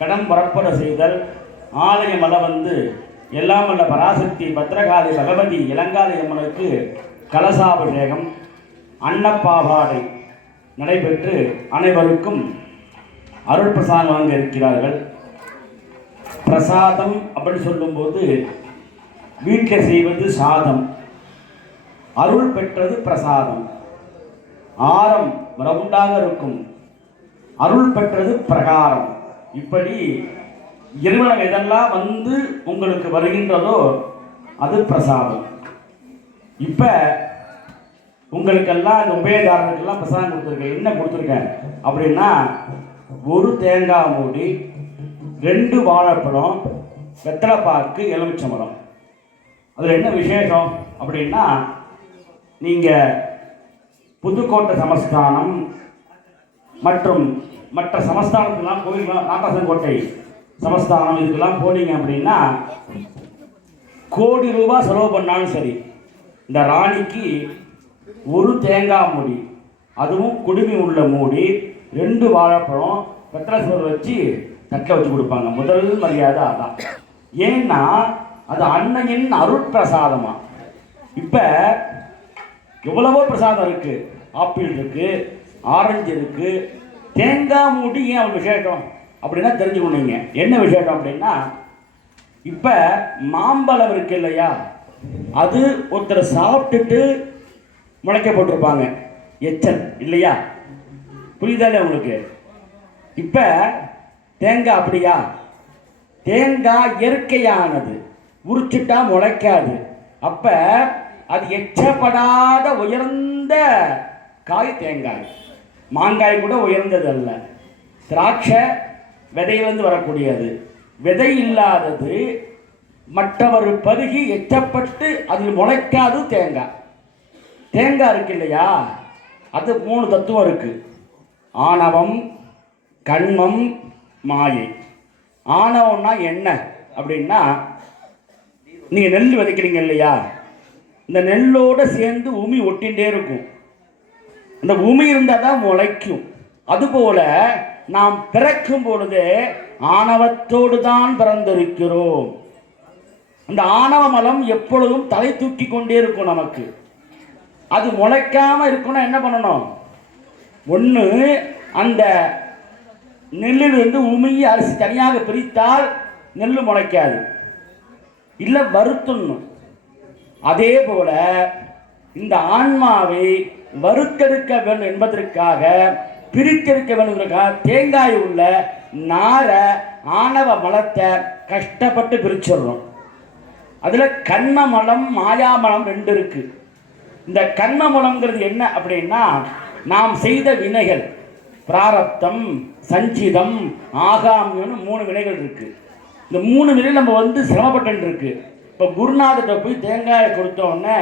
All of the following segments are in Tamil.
கடம் புறப்பட செய்தல், ஆலயம் வல வந்து எல்லாம் வல்ல பராசக்தி பத்ரகாளி பகவதி இளங்காளி அம்மனுக்கு கலசாபிஷேகம் அன்னப்பாவாடை நடைபெற்று அனைவருக்கும் அருள் பிரசாதம் வழங்க இருக்கிறார்கள். பிரசாதம் அப்படின்னு சொல்லும்போது வீட்டில் செய்வது சாதம், அருள் பெற்றது பிரசாதம். ஆரம் ரவுண்டாக இருக்கும், அருள் பெற்றது பிரகாரம். இப்படி இறைவன் எதெல்லாம் வந்து உங்களுக்கு வருகின்றதோ அது பிரசாதம். இப்போ உங்களுக்கெல்லாம் இந்த உபயதாரர்களுக்கெல்லாம் பிரசாதம் கொடுத்துருக்கேன். என்ன கொடுத்துருக்கேன் அப்படின்னா, ஒரு தேங்காய் மூடி, 2 வாழைப்பழம், வெத்தலைப்பாக்கு, எலுமிச்சம்பழம். அதில் என்ன விசேஷம் அப்படின்னா, நீங்கள் புதுக்கோட்டை சமஸ்தானம் மற்றும் மற்ற சமஸ்தானத்துக்கெல்லாம் கோயில்கள்லாம், நாட்டாசங்கோட்டை சமஸ்தானம் இதுக்கெல்லாம் போனீங்க அப்படின்னா கோடி ரூபாய் செலவு பண்ணாலும் சரி, இந்த ராணிக்கு ஒரு தேங்காய் மூடி, அதுவும் குடுமி உள்ள மூடி, 2 வாழைப்பழம், வெத்தலை சோறு வச்சு தட்டில் வச்சு கொடுப்பாங்க. முதல் மரியாதை அதான். ஏன்னா அது அன்னையின் அருட்பிரசாதமா. இப்போ எவ்வளவோ பிரசாதம் இருக்குது. ஆப்பிள் இருக்குது, ஆரஞ்சு இருக்குது, தேங்காய் மூடி ஏன் அவள் விசேஷம் அப்படின்னா தெரிஞ்சுக்கணுங்க. என்ன விசேஷம் அப்படின்னா, இப்போ மாம்பழம் இருக்கு இல்லையா, அது ஒருத்தர் சாப்பிட்டுட்டு முளைக்க போட்டிருப்பாங்க, எச்சல் இல்லையா, புரியுதாலே உங்களுக்கு? இப்போ தேங்காய் அப்படியா? தேங்காய் இயற்கையானது, உரிச்சிட்டா முளைக்காது. அப்போ அது எச்சப்படாத உயர்ந்த காய் தேங்காய். மாங்காய் கூட உயர்ந்தது அல்ல. திராட்சை விதையிலிருந்து வரக்கூடியது, விதை இல்லாதது, மற்றவர் பருகி எச்சப்பட்டு அதில் முளைக்காது தேங்காய். தேங்காய் இருக்கு இல்லையா, அது 3 தத்துவம் இருக்கு: ஆணவம், கண்மம், மாயை. ஆணவம்னா என்ன அப்படின்னா, நீங்கள் நெல் விதைக்கிறீங்க இல்லையா, இந்த நெல்லோடு சேர்ந்து உமி ஒட்டிகிட்டே இருக்கும். அந்த உமி இருந்தால் தான் முளைக்கும். அதுபோல நாம் பிறக்கும் பொழுது ஆணவத்தோடு தான் பிறந்திருக்கிறோம். அந்த ஆணவ மலம் எப்பொழுதும் தலை தூக்கி கொண்டே இருக்கும். நமக்கு அது முளைக்காமல் இருக்கணும். என்ன பண்ணணும்? ஒன்று, அந்த நெல்லிலிருந்து உமியை அரிசி தனியாக பிரித்தால் நெல் முளைக்காது, இல்லை வறுத்துணும். அதே போல இந்த ஆன்மாவை வறுத்தெடுக்க வேண்டும் என்பதற்காக, பிரித்தெடுக்க வேண்டும், தேங்காய் உள்ள நார ஆணவ மலத்தை கஷ்டப்பட்டு பிரிச்சிடுறோம். அதில் கண்ம மலம், மாயாமலம் 2 இருக்கு. இந்த கண்ம மலம்ங்கிறது என்ன அப்படின்னா, நாம் செய்த வினைகள், பிராரப்தம், சஞ்சிதம், ஆகாமியம்னு 3 வினைகள் இருக்கு. இந்த 3 வினை நம்ம சிரமப்பட்டு இருக்கு. இப்போ குருநாதர்கிட்ட போய் தேங்காயை கொடுத்தோடனே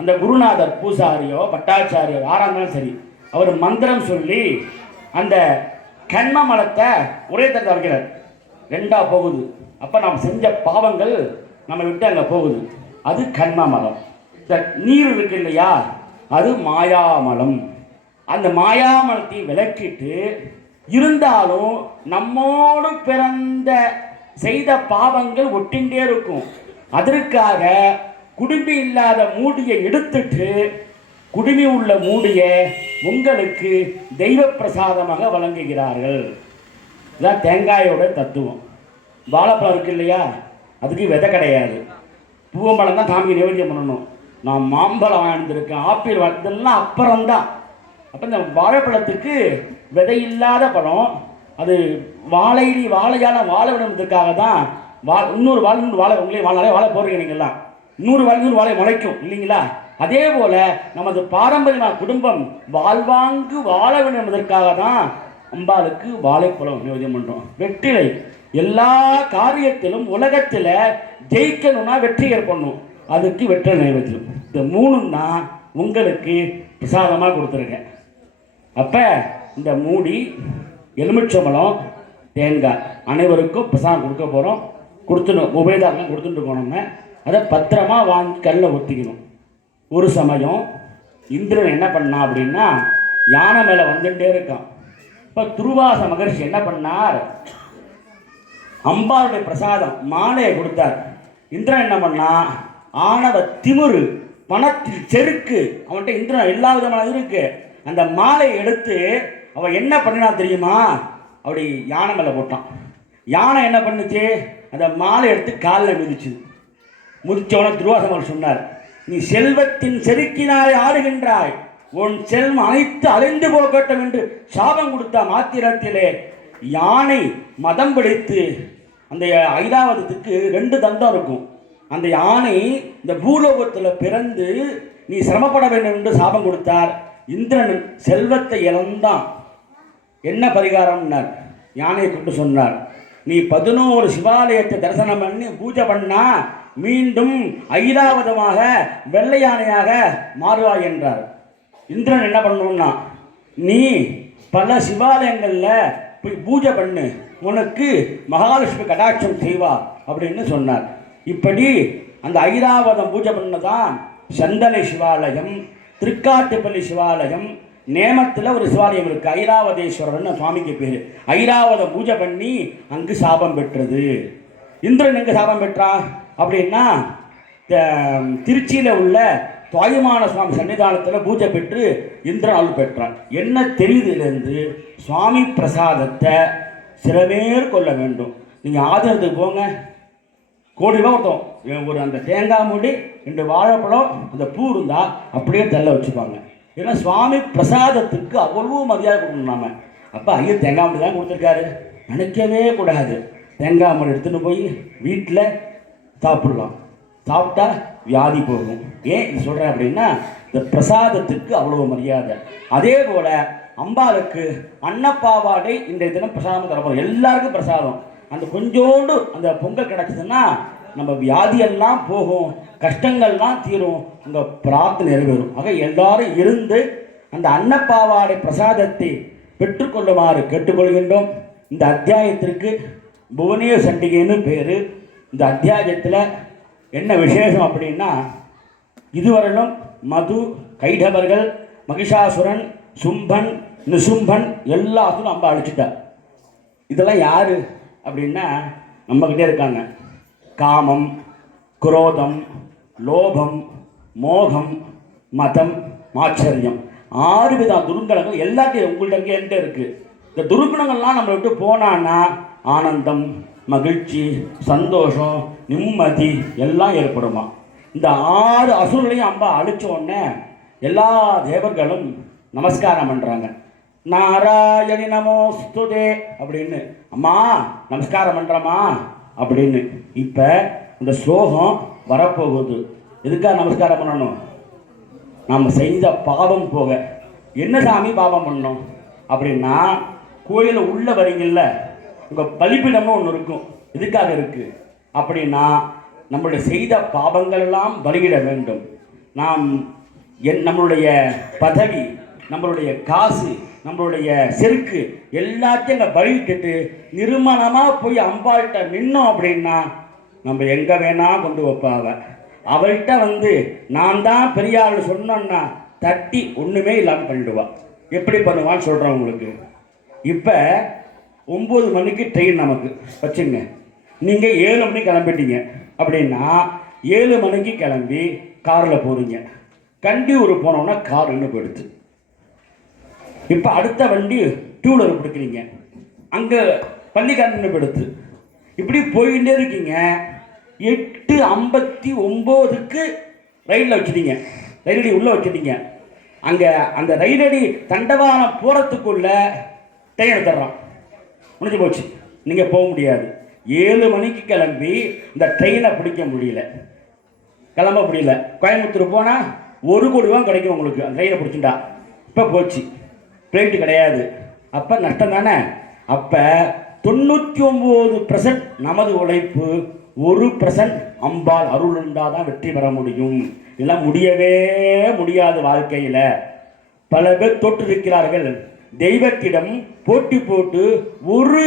அந்த குருநாதர், பூசாரியோ பட்டாச்சாரியோ யாராக இருந்தாலும் சரி, அவர் மந்திரம் சொல்லி அந்த கண்ம மலத்தை ஒரே தட்ட வைக்கிறார். 2ஆ போகுது. அப்போ நாம் செஞ்ச பாவங்கள் நம்ம விட்டு அங்கே போகுது. அது கண்ம மலம். இந்த நீர் இருக்கு இல்லையா, அது மாயாமலம். அந்த மாயாமலத்தை விலக்கிட்டு இருந்தாலும் நம்மோடு பிறந்த செய்த பாவங்கள் ஒட்டின்றே இருக்கும். அதற்காக குடும்பி இல்லாத மூடியை எடுத்துட்டு குடுமி உள்ள மூடிய உங்களுக்கு தெய்வ பிரசாதமாக வழங்குகிறார்கள். இதுதான் தேங்காயோட தத்துவம். வாழைப்பழம் இருக்கு இல்லையா, அதுக்கு விதை கிடையாது. பூவம்பழம் தான் சாமிக்கு நிவேத்தியம் பண்ணணும். நான் மாம்பழம் வாழ்ந்துருக்கேன், ஆப்பிள் இதெல்லாம் அப்புறம்தான். அப்போ இந்த வாழைப்பழத்துக்கு விதை இல்லாத பழம், அது வாழையால் வாழை விடுறதுக்காக தான். இன்னொரு வாழை உங்களே நிறைய வாழை போடுறீங்க நீங்கள்லாம், இன்னொரு வாழை முளைக்கும் இல்லைங்களா? அதே போல் நமது பாரம்பரியமான குடும்பம் வாழ்வாங்கு வாழ வேண்டும் என்பதற்காக தான் அம்பாளுக்கு வாழைப்பழம் நிவேத்தியம் பண்ணுறோம். வெற்றிலை எல்லா காரியத்திலும் உலகத்தில் ஜெயிக்கணும்னா வெற்றி ஏற்படணும், அதுக்கு வெற்றிலை நிவேத்தியம். இந்த மூணும் தான் உங்களுக்கு பிரசாதமாக கொடுத்துருக்கேன். அப்போ இந்த மூடி, எலுமிச்சம்பழம், தேங்காய் அனைவருக்கும் பிரசாதம் கொடுக்க போகிறோம். கொடுத்துடணும், உபயதாரம் கொடுத்துட்டு இருக்கோம். நம்ம அதை பத்திரமா வாங்கி கல்லில் ஒத்திக்கணும். ஒரு சமயம் இந்திரன் என்ன பண்ணான் அப்படின்னா, யானை மேலே வந்துட்டே இருக்கான். இப்போ துருவாச மகர்ஷி என்ன பண்ணார், அம்பாளுடைய பிரசாதம் மாலையை கொடுத்தார். இந்திரன் என்ன பண்ணா, ஆணவ திமிரு, பணத்தில் செருக்கு அவன்கிட்ட இந்திரன் எல்லா விதமான இருக்கு. அந்த மாலையை எடுத்து அவன் என்ன பண்ணினா தெரியுமா, அப்படி யானை மேலே போட்டான். யானை என்ன பண்ணுச்சு, அந்த மாலை எடுத்து காலில் மிதிச்சு. முதிச்சவன துருவாச மகர்ஷி சொன்னார், நீ செல்வத்தின் செருக்கினாலே ஆடுகின்றாய், உன் செல்வம் அனைத்து அழிந்து போகட்டும் என்று சாபம் கொடுத்த மாத்திரத்திலே யானை மதம் பிடித்து, அந்த ஐராவதத்துக்கு 2 தந்தம் இருக்கும். அந்த யானை இந்த பூலோகத்தில் பிறந்து நீ சிரமப்பட வேண்டும் என்று சாபம் கொடுத்தார். இந்திரன் செல்வத்தை இழந்தான். என்ன பரிகாரம்னார், யானையை கொண்டு சொன்னார், நீ 11 சிவாலயத்தை தரிசனம் பண்ணி பூஜை பண்ணா மீண்டும் ஐராவதமாக வெள்ளை யானையாக மாறுவாய் என்றார். இந்திரன் என்ன பண்ணணும்னா, நீ பல சிவாலயங்களில் போய் பூஜை பண்ணு, உனக்கு மகாலட்சுமி கடாட்சம் செய்வா அப்படின்னு சொன்னார். இப்படி அந்த ஐராவதம் பூஜை பண்ணதான் சந்தனை சிவாலயம், திருக்காட்டுப்பள்ளி சிவாலயம், நேமத்தில் ஒரு சிவாலயம் இருக்குது, ஐராவதேஸ்வரர்னு சுவாமிக்கு பேர். ஐராவதம் பூஜை பண்ணி அங்கு சாபம் பெற்றது. இந்திரன் எங்கே சாபம் பெற்றா அப்படின்னா, திருச்சியில் உள்ள துவாயுமான சுவாமி சன்னிதானத்தில் பூஜை பெற்று இந்திரன் அருள் பெற்றான். என்ன தெரியுதுலேருந்து சுவாமி பிரசாதத்தை சிறமேற் கொள்ள வேண்டும். நீங்கள் ஆதரத்துக்கு போங்க, கோடி ரூபா கொடுத்தோம். ஒரு அந்த தேங்காய் மூடி 2 வாழைப்பழம் அந்த பூ இருந்தால் அப்படியே தள்ள வச்சுப்பாங்க. ஏன்னா சுவாமி பிரசாதத்துக்கு அவ்வளவு மரியாதை கொடுக்கணும் நாம. அப்போ ஐயோ தேங்காய் மூடி தான் கொடுத்துருக்காரு நினைக்கவே கூடாது. தேங்காய் மூடி எடுத்துகிட்டு போய் வீட்டில் சாப்பிடலாம், சாப்பிட்டா வியாதி போகும். ஏன் இது சொல்கிறேன் அப்படின்னா, இந்த பிரசாதத்துக்கு அவ்வளவு மரியாதை. அதே போல் அம்பாளுக்கு அன்னப்பாவாடை இன்றைய தினம் பிரசாதம் தரப்போம். எல்லாருக்கும் பிரசாதம். அந்த கொஞ்சோண்டு அந்த பொங்கல் கிடச்சிதுன்னா நம்ம வியாதியெல்லாம் போகும், கஷ்டங்கள்லாம் தீரும், உங்கள் பிரார்த்தனை நிறைவேறும். ஆக எல்லாரும் இருந்து அந்த அன்னப்பாவாடை பிரசாதத்தை பெற்றுக்கொள்ளுமாறு கேட்டுக்கொள்கின்றோம். இந்த அத்தியாயத்திற்கு புவனேய சண்டிகைன்னு பேர். இந்த அத்தியாயத்தில் என்ன விசேஷம் அப்படின்னா, இதுவரையிலும் மது, கைடவர்கள், மகிஷாசுரன், சும்பன், நிசும்பன் எல்லாத்துக்கும் நம்ம அழிச்சிட்டார். இதெல்லாம் யார் அப்படின்னா நம்மக்கிட்டே இருக்காங்க. காமம், குரோதம், லோபம், மோகம், மதம், மாச்சரியம், 6 வித துருங்கணங்கள் எல்லாத்தையும் உங்கள்கிட்ட என்கிட்ட இருக்குது. இந்த துருக்குணங்கள்லாம் நம்மளை விட்டு போனான்னா ஆனந்தம், மகிழ்ச்சி, சந்தோஷம், நிம்மதி எல்லாம் ஏற்படுமா. இந்த 6 அசுரர்களையும் அம்பா அழிச்ச உடனே எல்லா தேவர்களும் நமஸ்காரம் பண்ணுறாங்க. நாராயணி நமோஸ்துதே அப்படின்னு, அம்மா நமஸ்காரம் பண்ணுறம்மா அப்படின்னு. இப்போ இந்த ஸ்லோகம் வரப்போகுது. எதுக்காக நமஸ்காரம் பண்ணணும்? நாம் செய்த பாவம் போக. என்ன சாமி பாவம் பண்ணோம் அப்படின்னா, கோயிலில் உள்ள வரீங்கள்ல, உங்கள் பலிப்பிடமும் ஒன்று இருக்கும். எதுக்காக இருக்குது அப்படின்னா, நம்மளுடைய செய்த பாவங்களெல்லாம் பலியிட வேண்டும். நாம் நம்மளுடைய பதவி, நம்மளுடைய காசு, நம்மளுடைய செருக்கு எல்லாத்தையும் அங்கே பலியிட்டுட்டு நிர்மலமாக போய் அம்பாள்கிட்ட நின்னோம் அப்படின்னா நம்ம எங்கே வேணால் கொண்டு வைப்பாவ. அவள்கிட்ட வந்து நான் தான் பெரியாள் சொன்னோன்னா தட்டி ஒன்றுமே இல்லாமல் பண்ணிடுவா. எப்படி பண்ணுவான்னு சொல்கிறேன் உங்களுக்கு. இப்போ 9 மணிக்கு ட்ரெயின் நமக்கு வச்சுங்க. நீங்கள் 7 மணிக்கு கிளம்பிட்டீங்க அப்படின்னா 7 மணிக்கு கிளம்பி காரில் போகிறீங்க. கண்டியூர் போனோன்னா கார் நின்று போயிடுச்சு. இப்போ அடுத்த வண்டி டூவீலர் பிடிக்கிறீங்க, அங்கே பள்ளிக்காரன் நின்று போயிடுச்சு. இப்படி போயிட்டே இருக்கீங்க. 8:59க்கு ரயிலில் வச்சுட்டீங்க, ரயிலடி உள்ளே வச்சுட்டீங்க. அங்கே அந்த ரயிலடி தண்டவாளம் போகிறதுக்குள்ள ட்ரெயின் எடுத்துடுறான், முடிஞ்சு போச்சு, நீங்கள் போக முடியாது. 7 மணிக்கு கிளம்பி இந்த ட்ரெயினை பிடிக்க முடியல, கிளம்ப முடியல. கோயம்புத்தூர் போனால் 1 கோடி ரூபா கிடைக்கும் உங்களுக்கு அந்த ட்ரெயினை பிடிச்சிட்டா. இப்போ போச்சு, ஃப்ளைட்டு கிடையாது. அப்போ நஷ்டம் தானே. அப்போ 99% நமது உழைப்பு, 1% அம்பாள் அருள் இருந்தால் தான் வெற்றி பெற முடியும். இதெல்லாம் முடியவே முடியாது. வாழ்க்கையில் பல பேர் தோற்றிருக்கிறார்கள். தெய்வத்திடம் போட்டி போட்டு ஒரு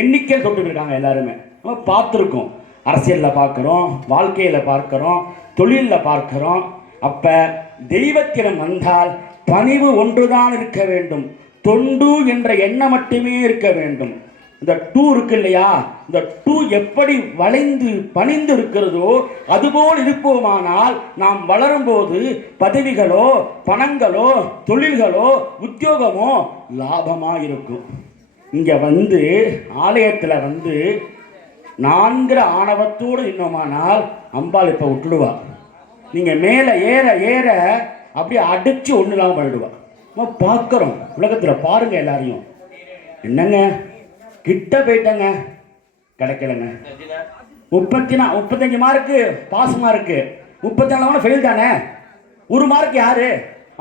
எண்ணிக்கை தொட்டுருக்காங்க. எல்லாருமே நம்ம பார்த்துருக்கோம், அரசியலில் பார்க்குறோம், வாழ்க்கையில் பார்க்குறோம், தொழிலில் பார்க்குறோம். அப்போ தெய்வத்திடம் வந்தால் பணிவு ஒன்றுதான் இருக்க வேண்டும், தொண்டு என்ற எண்ணம் மட்டுமே இருக்க வேண்டும். இந்த டூ இருக்கு இல்லையா, இந்த டூ எப்படி வளைந்து பணிந்து இருக்கிறதோ அதுபோல் இருப்போமானால் நாம் வளரும்போது பதவிகளோ பணங்களோ தொழில்களோ உத்தியோகமோ லாபமாக இருக்கும். இங்கே வந்து ஆலயத்தில் வந்து 4 ஆணவத்தோடு இன்னோமானால் அம்பாள் இப்போ விட்டுடுவா. நீங்கள் மேலே ஏற ஏற அப்படியே அடித்து ஒன்றும் இல்லாமல் பண்ணிடுவா. நம்ம பார்க்குறோம், உலகத்தில் பாருங்கள் எல்லாரையும். என்னங்க கிட்ட போயிட்டங்க, கிடைக்கலங்க. 35 மார்க்கு பாஸ் மார்க்கு, 34 ஃபெயில் தானே. 1 மார்க் யாரு?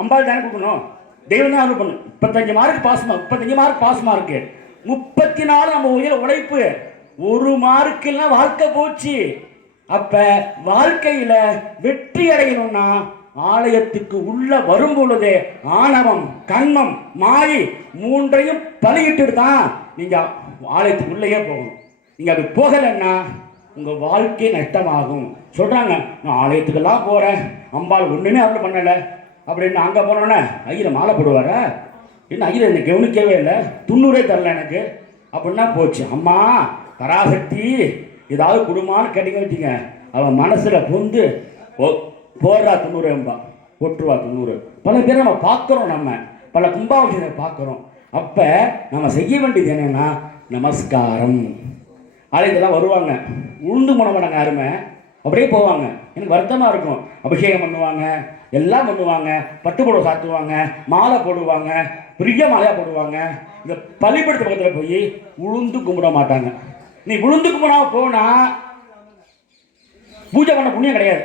அம்பாள் தானே கொடுக்கணும், தெய்வம் தான் அருள் பண்ணணும். 35 mark pass mark, 35 mark pass mark, 34 நம்ம உழைப்பு. 1 மார்க்கெல்லாம் வாழ்க்கை போச்சு. அப்ப வாழ்க்கையில வெற்றி அடையணும்னா ஆலயத்துக்கு உள்ள வரும் பொழுதே ஆணவம் கண்மம் மாயை 3ஐயும் பலியிட்டு தான் நீங்க ஆலயத்துக்கு உள்ளேயே போகணும். நீங்க அப்படி போகலைன்னா உங்க வாழ்க்கை நஷ்டமாகும். சொல்றாங்க, நான் ஆலயத்துக்கெல்லாம் போறேன், அம்பாள் ஒண்ணுமே அப்படி பண்ணல அப்படின்னு. அங்க போனோன்னே ஐயர் மாலை போடுவாரா என்ன, ஐயர் என்னை கவனிக்கவே இல்லை, 90 தரல எனக்கு அப்படின்னா போச்சு. அம்மா பராசக்தி ஏதாவது குடும்பம்னு கேட்டீங்க வச்சுங்க, அவன் மனசுல பொந்து போடுறா 90 என்பா, போட்டுருவா 90. பல பேர் நம்ம பார்க்குறோம், நம்ம பல கும்பாபிஷேகத்தை பார்க்குறோம். அப்போ நம்ம செய்ய வேண்டியது என்னென்னா நமஸ்காரம். ஆலயத்தெல்லாம் வருவாங்க, உளுந்து முனவனங்க யாருமே அப்படியே போவாங்க. எனக்கு வருத்தமாக இருக்கும். அபிஷேகம் பண்ணுவாங்க, எல்லாம் பண்ணுவாங்க, பட்டுப்புடவை சாத்துவாங்க, மாலை போடுவாங்க, பெரிய மாலையாக போடுவாங்க. இந்த பள்ளிப்படத்து பக்கத்தில் போய் உளுந்து கும்பிட மாட்டாங்க. நீ உளுந்து கும்பிடாம போனால் பூஜை பண்ண புண்ணியம் கிடையாது.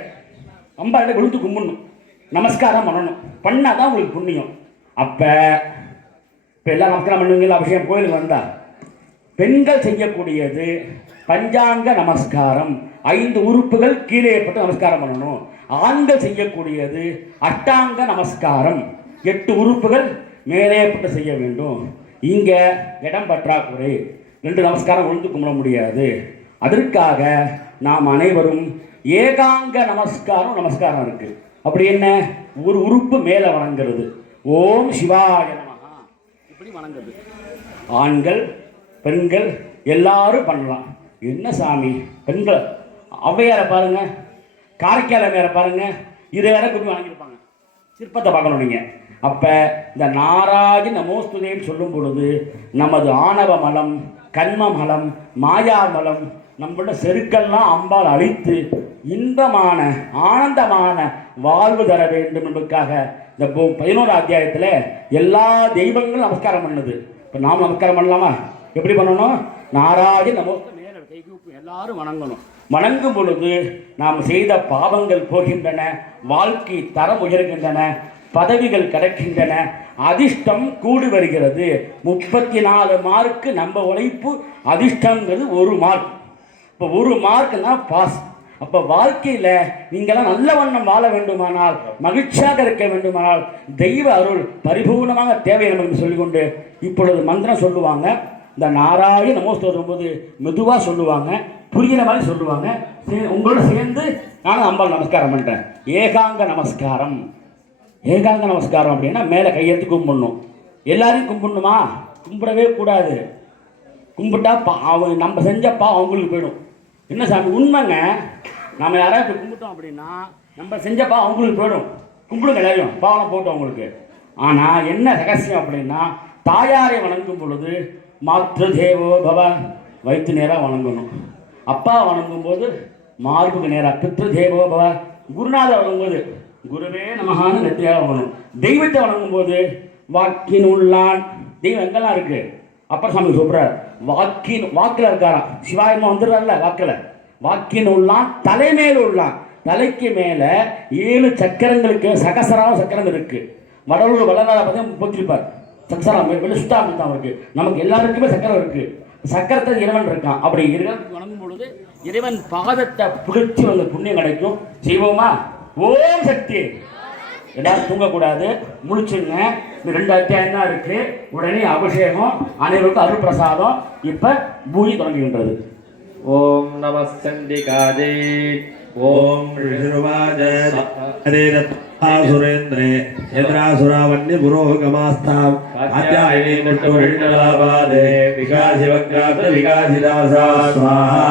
அம்பாள் விழுந்து கும்பிடணும், நமஸ்காரம் பண்ணணும், பண்ணால் தான் உங்களுக்கு புண்ணியம். அப்போ இப்போ எல்லாம் நமஸ்காரம் பண்ணுவீங்களா? அபிஷேகம் கோயிலுக்கு வந்தால் பெண்கள் செய்யக்கூடியது பஞ்சாங்க நமஸ்காரம், 5 உறுப்புகள் கீழே ஏற்பட்டு நமஸ்காரம் பண்ணணும். ஆண்கள் செய்யக்கூடியது அஷ்டாங்க நமஸ்காரம், 8 உறுப்புகள் மேலே ஏற்பட்டு செய்ய வேண்டும். இங்கே இடம் பற்றாக்குறை, 2 நமஸ்காரம் ஒழுங்கு கும்பிட முடியாது. அதற்காக நாம் அனைவரும் ஏகாங்க நமஸ்காரம் இருக்கு. அப்படி என்ன, ஒரு உறுப்பு மேலே வணங்குறது, ஓம் சிவாய நமஹா இப்படி வணங்குறது. ஆண்கள் பெண்கள் எல்லாரும் பண்ணலாம். என்ன சாமி, பெண்கள் ஔவையாரை பாருங்க, காரைக்கால் அம்மையாரை பாருங்க, இதை வேற கூட்டி வணங்கியிருப்பாங்க. சிற்பத்தை பார்க்கணும் நீங்கள். அப்போ இந்த நாராயண நமோஸ்துதேன்னு சொல்லும் பொழுது நமது ஆணவ மலம் கண்ம மலம் மாயா மலம் நம்மளோட செருக்கெல்லாம் அம்பால் அழித்து இன்பமான ஆனந்தமான வாழ்வு தர வேண்டும் என்பதற்காக இந்த 11ஆம் அத்தியாயத்தில் எல்லா தெய்வங்களும் நமஸ்காரம் பண்ணுது. இப்போ நாம் நமஸ்காரம் பண்ணலாமா? எப்படி பண்ணணும்? நாராயண நமோஸ்து மேலே கைகூப்பி எல்லாரும் வணங்கணும். வணங்கும் பொழுது நாம் செய்த பாவங்கள் போகின்றன, வாழ்க்கை தரம் உயர்கின்றன, பதவிகள் கிடைக்கின்றன, அதிர்ஷ்டம் கூடி வருகிறது. 34 மார்க்கு நம்ம உழைப்பு, அதிர்ஷ்டங்கிறது 1 மார்க். இப்போ 1 மார்க்குன்னா பாஸ். அப்போ வாழ்க்கையில் நீங்களாம் நல்ல வண்ணம் வாழ வேண்டுமானால், மகிழ்ச்சியாக இருக்க வேண்டுமானால் தெய்வ அருள் பரிபூர்ணமாக தேவை நமக்கு சொல்லிக்கொண்டு இப்பொழுது மந்திரம் சொல்லுவாங்க. இந்த நாராயண நமோஸ்தோம் போது மெதுவாக சொல்லுவாங்க, புரிகிற மாதிரி சொல்லுவாங்க. உங்களோட சேர்ந்து நானும் அம்பாள் நமஸ்காரம் பண்ணுறேன். ஏகாங்க நமஸ்காரம். ஏகாங்க நமஸ்காரம் அப்படின்னா மேலே கையெடுத்து கும்பிடணும். எல்லாரையும் கும்பிடணுமா? கும்பிடவே கூடாது. கும்பிட்டா நம்ம செஞ்சப்பா அவங்களுக்கு போயிடும். என்ன சாமி? உண்மைங்க. நம்ம யாராவது இப்போ கும்பிட்டோம் அப்படின்னா நம்ம செஞ்சப்பா அவங்களுக்கு போயிடும். கும்பிடுங்க எல்லாரையும், பாவம் போட்டு அவங்களுக்கு. ஆனால் என்ன ரகசியம் அப்படின்னா, தாயாரை வணங்கும் பொழுது மாத்ரு தேவோ பவ, வயிற்று நேராக வணங்கணும். அப்பா வணங்கும் போது மார்புக்கு நேராக பித்ரு தேவோ பவ. குருநாதர் வணங்கும்போது குருவே நமகான நெத்தியாக வணங்கணும். தெய்வத்தை வணங்கும் போது வாக்கின் உள்ளான். தெய்வம் எங்கெல்லாம் இருக்கு? அப்பர் சாமி சொல்றார், வாக்கில் இருக்காராம். சிவாயமா வந்துடுறாருல வாக்கில். வாக்கின் உள்ளான், தலைமேல் உள்ளான். தலைக்கு மேலே 7 சக்கரங்களுக்கு சகசரான சக்கரம் இருக்கு. வடலூர் வளராத பற்றி போத்திருப்பார். சக்கரம் வெளி சுத்தாமி தான் இருக்கு. நமக்கு எல்லாருக்குமே சக்கரம் இருக்கு. சக்கரத்தை இறைவன் இருக்கான். அப்படி இறைவன் வணங்கும் பொழுது இறைவன் பாதத்தை பிடிச்சி வந்து புண்ணியம் கிடைக்கும். செய்வோமா? ஓம் சக்தி. எல்லாரும் தூங்கக்கூடாது, முழிச்சுங்க. இந்த 2 அத்தியாயம் தான் இருக்கு. உடனே அபிஷேகம், அனைவருக்கும் அருள் பிரசாதம். இப்ப பூஜை தொடங்குகின்றது. ஓம் நம சண்டிகாஜே. ஓம் சுரேந்திரே யத்ராசுராவன்ய புரோகமாஸ்தாம் ஆத்யாயினி நட்டுவிண்டலாபாதே விகாசிவக்ராத விகாசிதாசா ஸ்வாஹா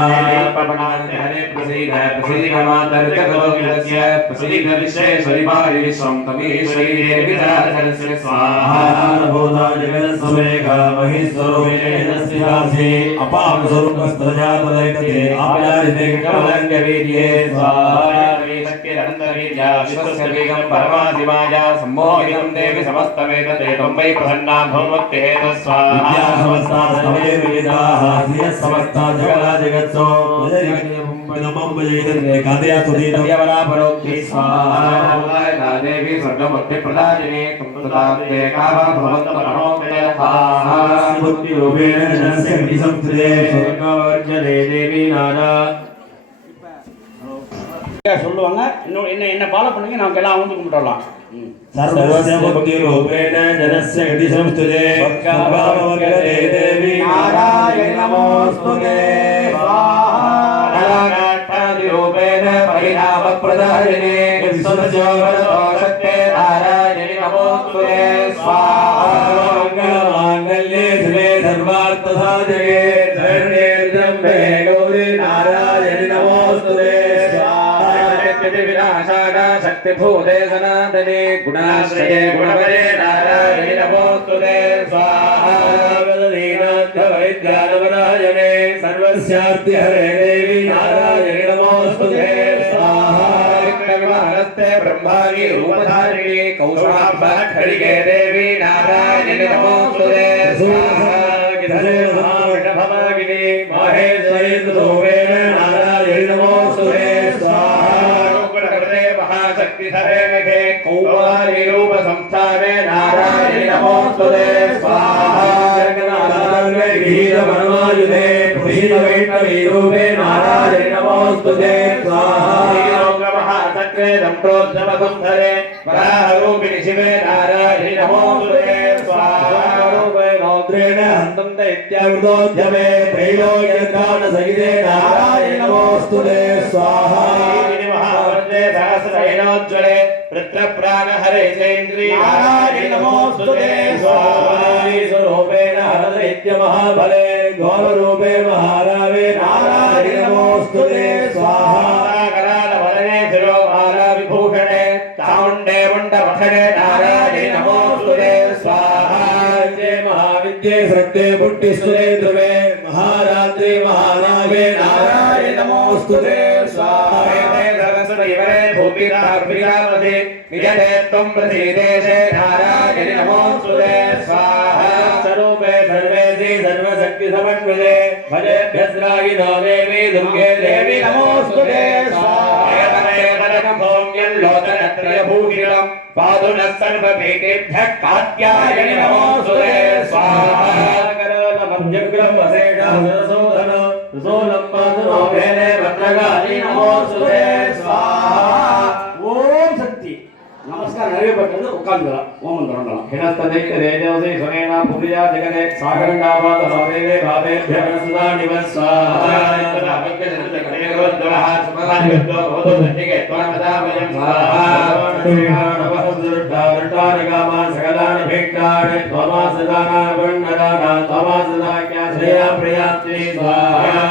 பவனான் ஹரே பிரசீத பிரசீதமாதர்கலோகிலஸ்ய பிரசீத விஸ்வேஸ்வரிபாரி விஸ்வம் தமீஸ்வரி தேவிதாரஸ்ய ஸ்வாஹா நபோதா ஜகத்ஸ்வமேகா மஹேஸ்வரோயேனஸ்யாசி அபாம் ஸ்வரூபஸ்தஜாதலைகதே ஆப்யாரிதே கமலங்கவீர்யே ஸ்வாஹா வேதக்கே அனந்தவீர்யா விஸ்வஸ்ய परमादिमाया सम्मोहितं देवी समस्तवेदते त्वं वै प्रसन्ना भवत्ते स्वाहा समस्ता सर्वे विदिताः श्रियः समस्ता जगला जगत्सो नमः भजयते कादया सुदीनं यवना परोक्ति स्वाहा देवी सर्वमत्ते प्रदायिनी त्वं तदाते कावा भवन्त मनोमय स्वाहा बुद्धि रूपेण जनस्य विसंस्कृते स्वर्गवर्जने देवी नाना சொல்லுவாங்க. இன்னும் என்ன ஃபாலோ பண்ணுங்க, நமக்கு எல்லாம் வந்து கும்பிடலாம். सर्वस्य भक्ति रूपेण जनस्य यदि संस्तुते स्वर्गावगते देवी नारायण नमोस्तुते स्वाहा नारायणादि रूपेण परिणाम प्रदायिने विश्वजोवरशक्ते नारायण नमोस्तुते स्वाहा मंगलमांगल्ये शिवे सर्वार्थ साधके शरण्ये त्र्यंबके गौरी नारायण नमोस्तुते विनाशाना शक्तिभूते सनातने गुणाश्रये गुणवरे नारायणे नमोस्तुते स्वाहा वैद्यानवरायणे सर्वस्यार्ति हरे देवी नारायणे नमोस्तुते स्वाहा नमस्ते ब्रह्माणि रूपधारिणे कौशलाभ्याखरिगे देवी नारायणे नमोस्तुते स्वाहा भवागिनी महेश्वरी रूपेण नारायणे नमोस्तुते शक्ति धरे कौमारी रूप संस्थाने नारायण नमोस्तुते स्वाहा गीत मनमायुधे प्रसीद वैष्णवी रूपे नारायण नमोस्तुते स्वाहा महाचक्रे दंप्रोद्धव सुंदरे वराहरूपिणि शिवे नारायण नमोस्तुते स्वाहा रूपे मौद्रेण हन्तं दैत्यावृतोद्यमे त्रैलोक्यदान सहिते नारायण नमोस्तुते स्वाहा सहस्रैनोज्ज्वले वृत्रप्राणहरे चैन्द्री नारायण नमोस्तुते स्वाहा स्वरूपेण हरदैत्य महाबले गौररूपे महारावे नारायण नमोस्तुते स्वाहा करालवदने शिरोभारा विभूषणे चामुण्डे मुण्डमठने नारायण नमोस्तुते स्वाहा जय महाविद्ये श्रद्धे पुट्टिस्तुते ध्रुवे महारात्रि महानागे नारायण नमोस्तुते स्वाहा भूपिरामधे विजते त्वं प्रसीदेशे नारायण नमोस्तुते स्वाहा स्वरूपे सर्वेशि सर्वशक्ति समन्विते भजेभ्यस्रागिनो देवी दुर्गे देवी नमोस्तुते स्वाहा लोचनत्रयभूषितं पादुनः सर्वभीतेभ्यः कात्यायनि नमोस्तुते स्वाहा करोलमध्यग्रं वसेषः सुरसोधन सुसोलम्बादुनो भेने भद्रकाली नमोस्तुते स्वाहा. ஓம் சக்தி. நமஸ்காரம் நிறைய பட்டது. உட்கார்ந்துலாம். ஓம் தொடங்கலாம். हिनस्तदैत्य देजोसे सुनेना पुरिया जगते सागरण्डावाद भावेवे भावेभ्य मनसदा निवस्वाहा नामक्य जनत कलेगोद्वः सुमहानिवत्तो भवतो दण्डिके त्वामदामयं स्वाहा नवहदुर्धारतानिकामा सकलानि भेक्तानि त्वमासदाना वर्णदाना त्वमासदाख्या श्रेया प्रियात्रि स्वाहा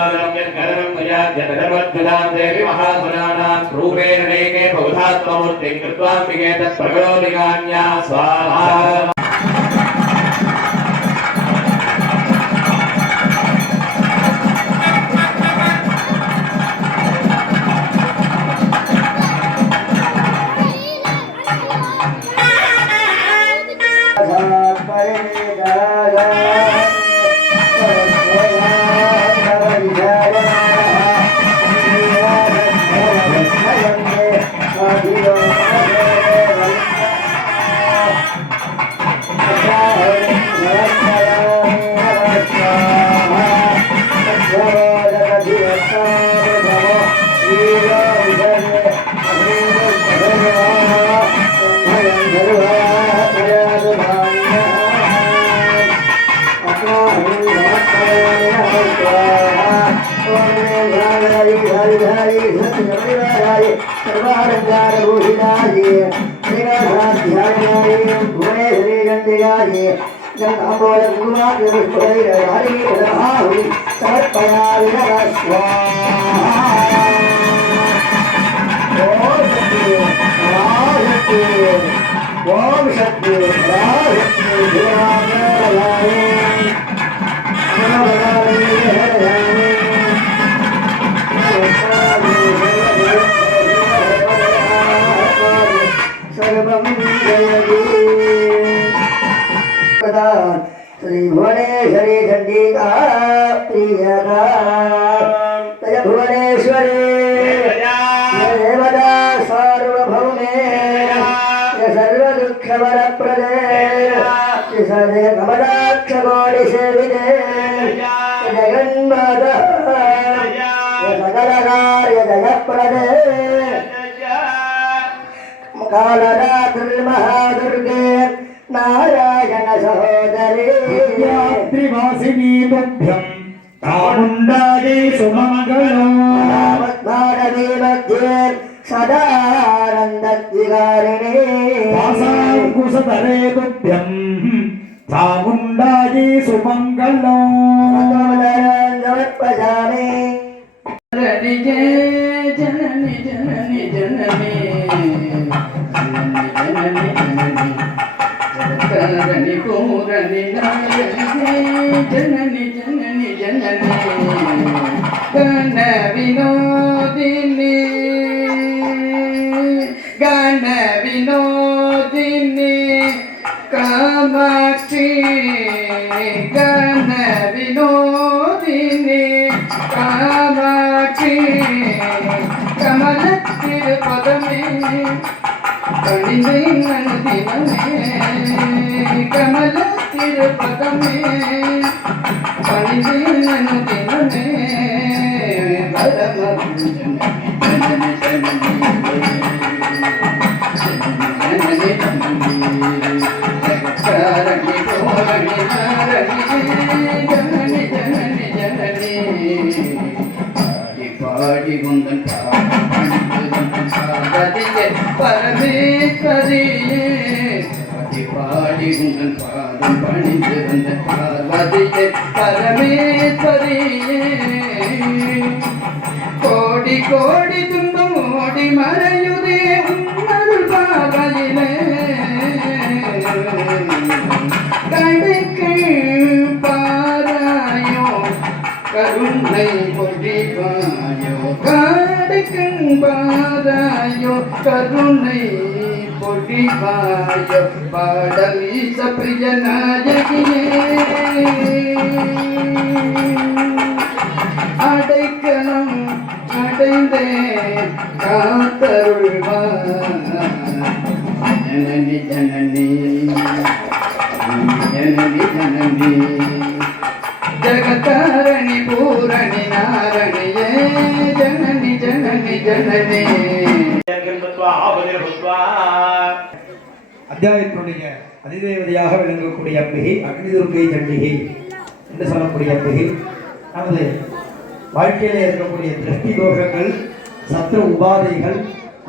करणं मयाद्य धर्मद्वद विविधां देवी महासुराणां रूपेण नैके बहुधात्ममूर्तिं कृत्वाम्बिके तत्प्रकटोदिकान्या स्वाहा श्री भुवनेश्वरी चंडिका प्रियदा जय भुवनेश्वरी देवता सार्वभौमे सर्वदुःखवरप्रदे सदे कमलाक्षकोटिसेविते जगन्माता सकलकार्यजयप्रदे कालरात्रिर्महादुर्गे नारायण सहोदरी त्रिवासिनी तुभ्यं चामुण्डायै सुमङ्गलम् भारती मध्ये सदानन्दद्विकारिणी वासाङ्कुशधरे तुभ्यं चामुण्डायै सुमङ्गलम् समर्पयामि जननी जननी जननी जननी जननी पूरणी जननी जननी जननी गण विनोदिनी गण विनोदिनी कामाक्षी गण विनोदिनी कामाक्षी कमल तिरुपदमे कणिंदन दिनमे कमल तिरुपदमे कणिंदन दिनमे परम जननी जननी जननी जगत्कारणि पूरणि नारणि जननी जननी जननी पाടി കുന്തൻ പാർവതിയെ പരമേശ്വരിയെ പാടി കുന്തൻ പാദം പണിந்து വந்த പാർവതിയെ പരമേശ്വരിയെ കോടി കോടി തുമ്പം ഓടി മറയുതേ ഉന്നരുൾ പാതയിലെ കടക്ക് പാരായോ கருணை பொழிவாயோ காடுக்கண் பாராயோ கருணை பொழிவாயோ பாடலீச பிரிய நாயகியே அடைக்கலம் அடைந்தே காத்தருள்வார் ஜனனி ஜனனி ஜனனி ஜனனி जगतारणि पूरणि नारणिये जननि जननि जननि அத்தியாயத்தினுடைய அதிதேவதையாக விளங்கக்கூடிய அம்பிகை அக்னிதுர்க்கை சண்டிகை என்று சொல்லக்கூடிய அம்பிகை நமது வாழ்க்கையிலே இருக்கக்கூடிய திருஷ்டி தோஷங்கள் சத்ரு உபாதைகள்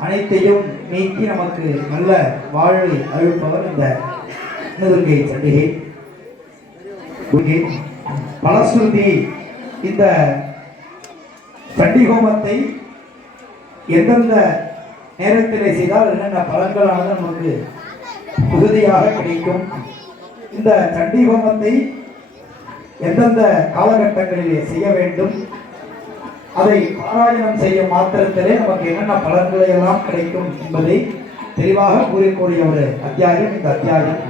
அனைத்தையும் நீக்கி நமக்கு நல்ல வாழ்வை அளிப்பவர் இந்த அக்னிதுர்க்கை சண்டிகை. பலஸ்ருதி இந்த சண்டி ஹோமத்தை எந்தெந்த நேரத்திலே செய்தால் என்னென்ன பலன்களானது நமக்கு உறுதியாக கிடைக்கும், இந்த சண்டி ஹோமத்தை எந்தெந்த காலகட்டங்களிலே செய்ய வேண்டும், அதை பாராயணம் செய்ய மாத்திரத்திலே நமக்கு என்னென்ன பலன்களை எல்லாம் கிடைக்கும் என்பதை தெளிவாக கூறக்கூடிய ஒரு அத்தியாயம் இந்த அத்தியாயம்.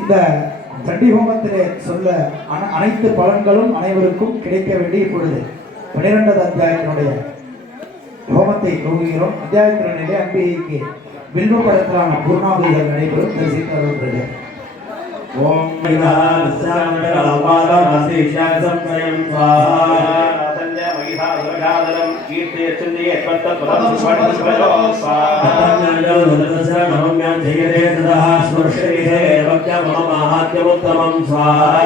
இந்த சண்டி ஹோமத்திலே சொல்ல அனைத்து பலன்களும் அனைவருக்கும் கிடைக்க வேண்டிய இப்பொழுது 12வது அத்தியாயத்தினுடைய ஹோமத்தை துவங்குகிறோம். அத்தியாயத்தினுடைய அம்பிகைக்கு வில்வ படத்திலான பூர்ணாபதிகள் நடைபெறும். தரிசித்தவர்கள் ஓம் சம்சயம் மகிஷாசுரகாதரம் கீர்த்தியச்சந்தியே பத்தபதம் ஸ்வர்ணஸ்வரோ ஸ்வாஹா ஜெயதே சதா ஸ்மர்ஷேதே வக்யமஹாத்யமுத்தமம் ஸ்வாஹா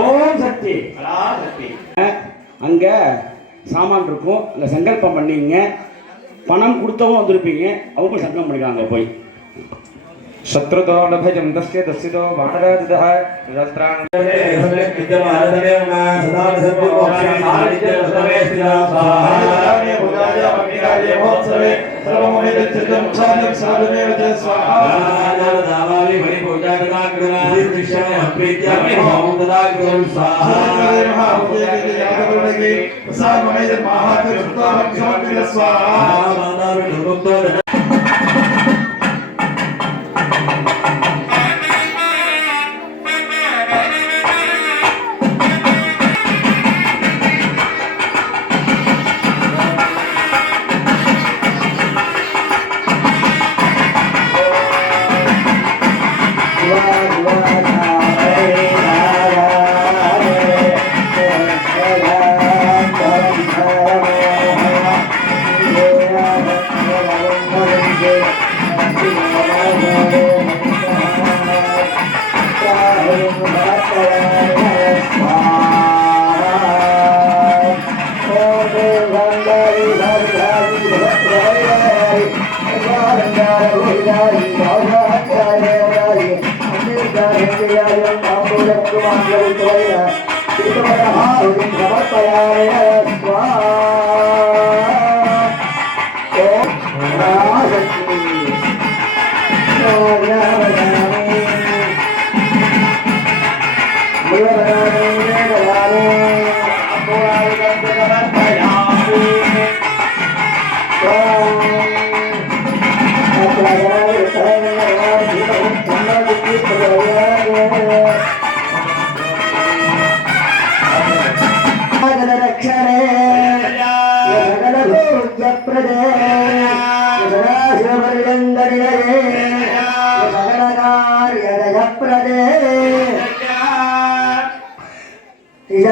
ஓம் சக்தி. அங்க சாமான் இருக்கும், அங்க சங்கல்பம் பண்ணீங்க. பணம் கொடுத்தவங்க வந்திருப்பீங்க, அவங்க சங்கல்பம் பண்ணிக்காங்க போய். शत्रुतो नभजं तस्य दस्सितो वानरादितः रस्त्रान्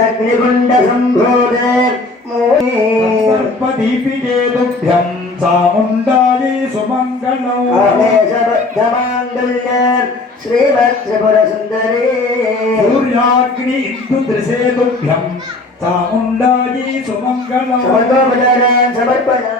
अग्निकुंड संभोदे सर्पदीपिकेतुभ्यं चामुण्डायै सुमङ्गलौ आवेशबद्धमाङ्गल्य श्रीवत्सपुरसुन्दरी सूर्याग्नि इन्दुदृशेतुभ्यं चामुण्डायै सुमङ्गलौ समर्पयामि